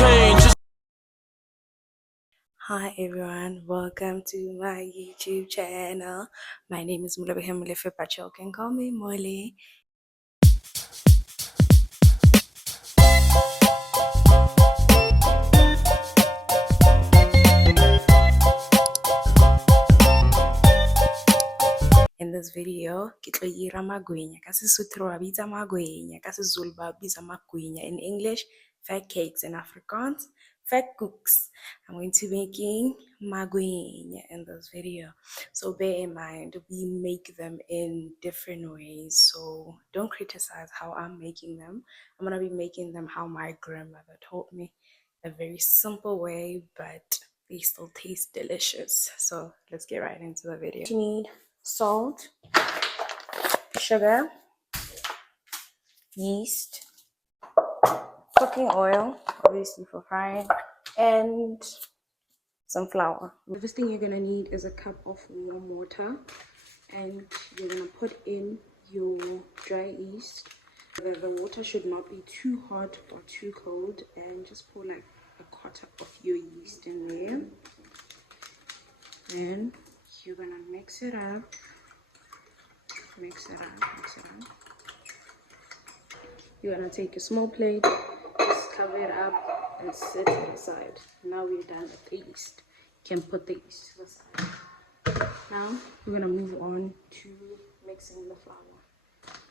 change. Hi everyone, welcome to my YouTube channel. My name is Mulabehamule Fatcakes. You can call me Molly. In this video, ke tlo ira Amagwinya. Ka Sesotho ba bitsa Amagwinya, ka Sezulu ba bitsa Amagwinya. In English, Fatcakes. In Afrikaans, Vetkoeks. I'm going to be making Amagwinya in this video. So bear in mind, we make them in different ways. So don't criticize how I'm making them. I'm going to be making them how my grandmother taught me. A very simple way, but they still taste delicious. So let's get right into the video. You need salt, sugar, yeast, cooking oil, obviously for frying, and some flour. The first thing you're gonna need is a cup of warm water, and you're gonna put in your dry yeast. The water should not be too hot or too cold, and just pour like a quarter of your yeast in there. Then you're gonna mix it up. Mix it up. You're gonna take a small plate, just cover it up and set it aside. Now we're done with the yeast. You can put the yeast to the side. Now we're gonna move on to mixing the flour.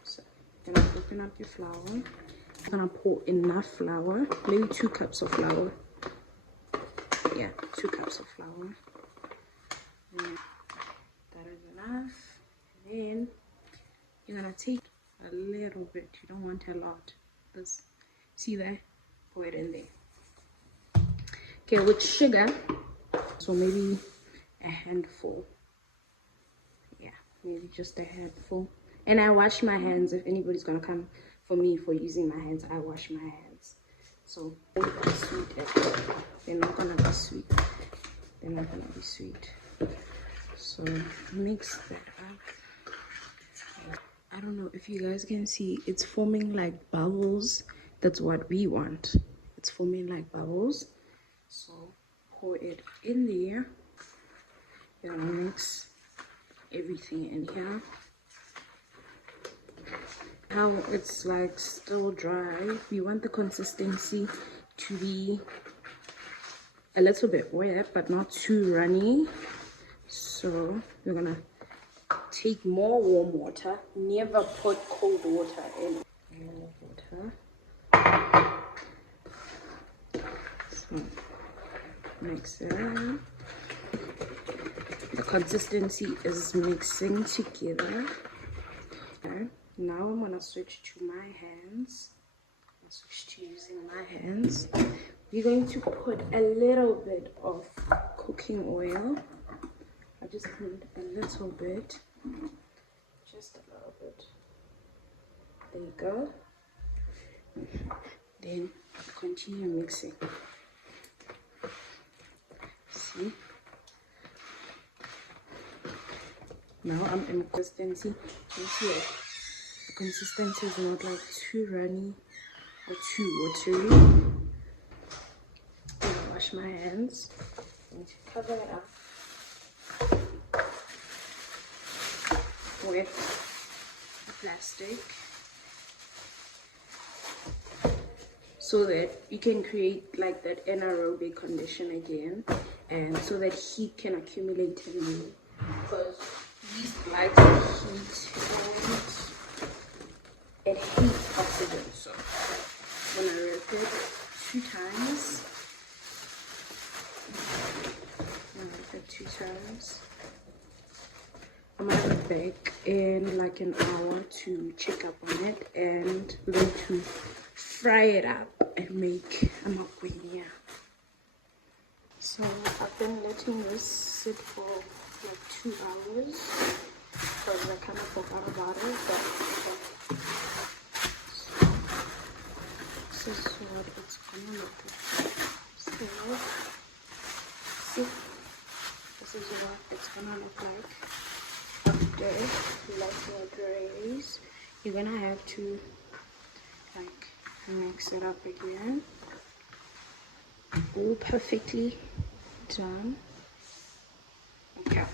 So you're gonna open up your flour. You're gonna pour enough flour, maybe 2 cups of flour. Yeah, 2 cups of flour. And that is enough. And then you're gonna take a little bit, you don't want a lot. This, see there? Pour it in there. Okay, with sugar, so maybe a handful. Yeah, maybe just a handful. And I wash my hands. If anybody's gonna come for me for using my hands, I wash my hands. So they're not gonna be sweet. They're not gonna be sweet. So mix that up. I don't know if you guys can see, it's forming like bubbles. That's what we want. It's forming like bubbles. So pour it in there. You're gonna mix everything in here. Now it's like still dry. We want the consistency to be a little bit wet, but not too runny. So we're gonna take more warm water. Never put cold water in. Warm water. So mix it up. The consistency is mixing together. Okay. Now I'm gonna switch to my hands. I'll switch to using my hands. We're going to put a little bit of cooking oil. I just need a little bit. Just a little bit. There you go. Then continue mixing. See? Now I'm in consistency. You see it? The consistency is not like too runny or too watery. I'm gonna wash my hands. I need to cover it up with plastic so that you can create like that anaerobic condition again, and so that heat can accumulate in you, because yeast likes heat and it heats oxygen. So I'm gonna repeat 2 times. I'm gonna repeat 2 times. I'm gonna bake in like an hour to check up on it, and we're going to fry it up and make Amagwinya. So I've been letting this sit for like 2 hours because I kind of forgot about it. But so this is what it's gonna look like. So see, this is what it's gonna look like. After letting it raise, you're gonna have to like mix it up again. all perfectly done. Okay.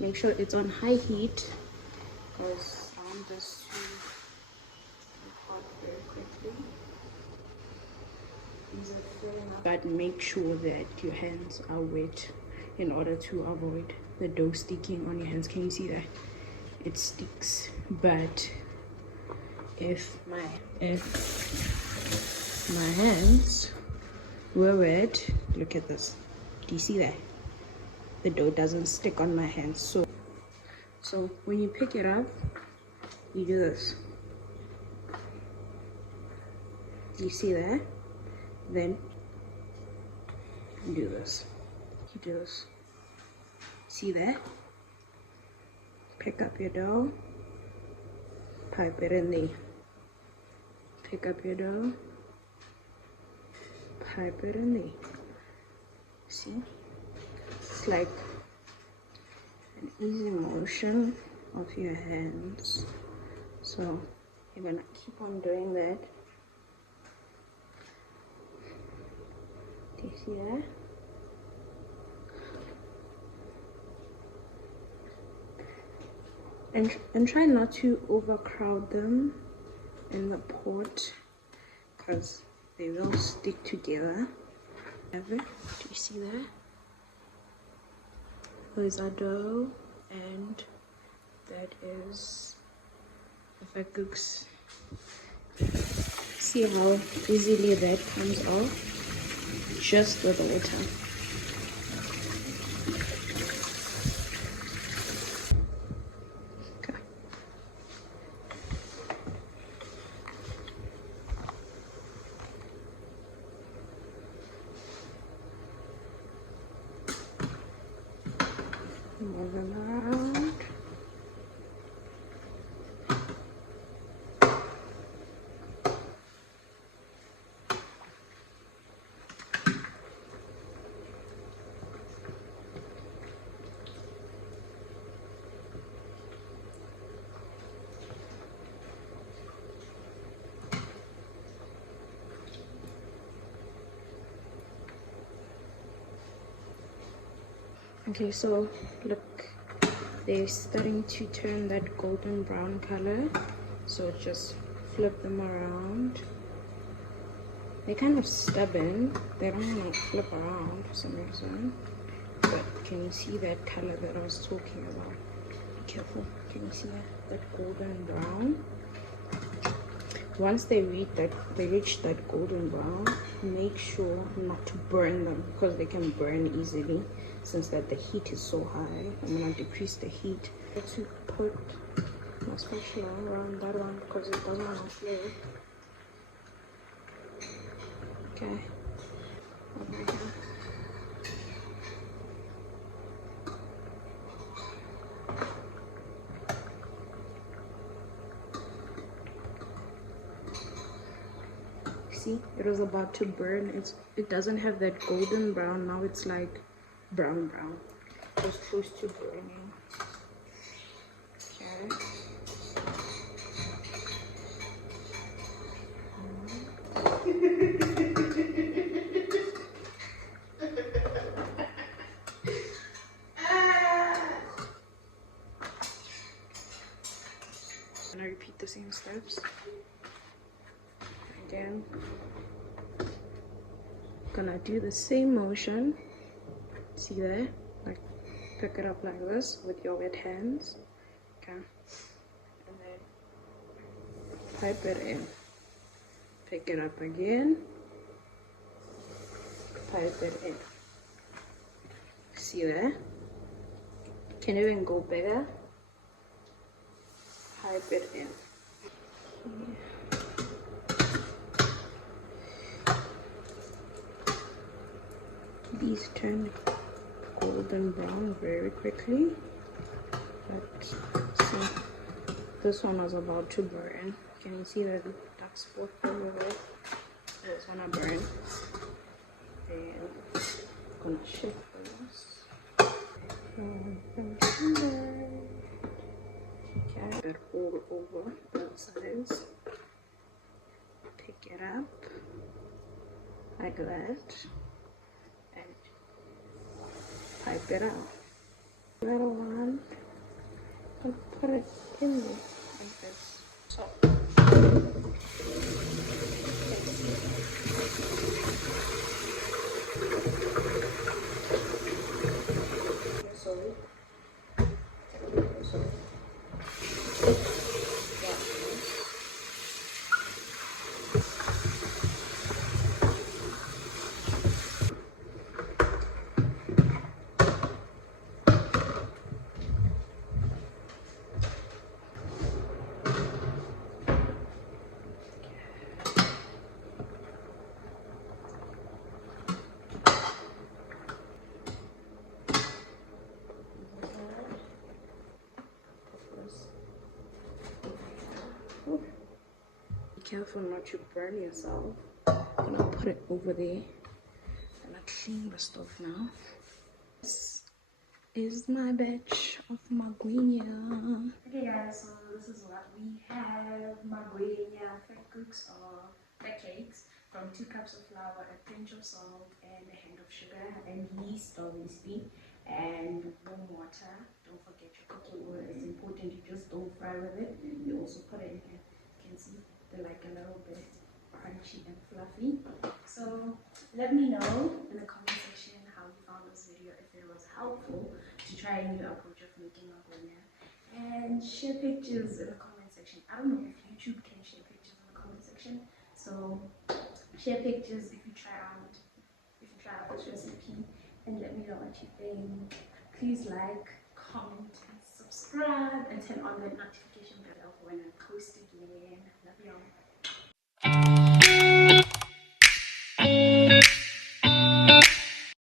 Make sure it's on high heat because I want this to be hot very quickly. But make sure that your hands are wet in order to avoid the dough sticking on your hands. Can you see that? It sticks. But if my hands were wet, look at this. Do you see that? The dough doesn't stick on my hands. So when you pick it up, you do this. Do you see that? Then you do this. You do this. See that? Pick up your dough, pipe it in there. Pick up your dough, pipe it in there. See? It's like an easy motion of your hands. So you're gonna keep on doing that. Do you see that? And try not to overcrowd them in the pot because they will stick together. Do you see that? Those are dough, and that is the Vetkoeks. See how easily that comes off just with water. Move them around. Okay, so look, they're starting to turn that golden brown color, so just flip them around. They're kind of stubborn, they don't want to flip around for some reason, but can you see that color that I was talking about? Be careful, can you see that golden brown? Once they reach that golden brown, make sure not to burn them because they can burn easily. Since that the heat is so high, I'm gonna decrease the heat to put my spatula around that one because it doesn't want to flow. Okay. Over here. See, it was about to burn. It doesn't have that golden brown. Now it's like brown. It was close to burning. Okay. I'm gonna repeat the same steps again. Gonna do the same motion. See there? Like pick it up like this with your wet hands. Okay. And then pipe it in. Pick it up again. Pipe it in. See there? Can even go bigger. Pipe it in. Okay. These turn golden brown very quickly, but see, this one was about to burn. Can you see the dark spot over there? It's gonna burn. Then I'm gonna shift this. Okay, it all over both sides. Pick it up. like that, and pipe it out. Little one, and put it in there like this. So be careful not to burn yourself. I'm gonna put it over there and I clean the stuff now. This is my batch of Amagwinya. Okay guys, so this is what we have. Amagwinya, Vetkoeks or Fatcakes from 2 cups of flour, a pinch of salt, and a hint of sugar, and yeast obviously, and warm water. Don't forget your cooking oil, it's important, you just don't fry with it. You also put it in here. You can see they're like a little bit crunchy and fluffy. So let me know in the comment section how you found this video, if it was helpful to try a new approach of making Amagwinya, and share pictures in the comment section. I don't know if YouTube can share pictures in the comment section, so share pictures if you try out this recipe, and let me know what you think. Please like, comment, and subscribe, and turn on the notifications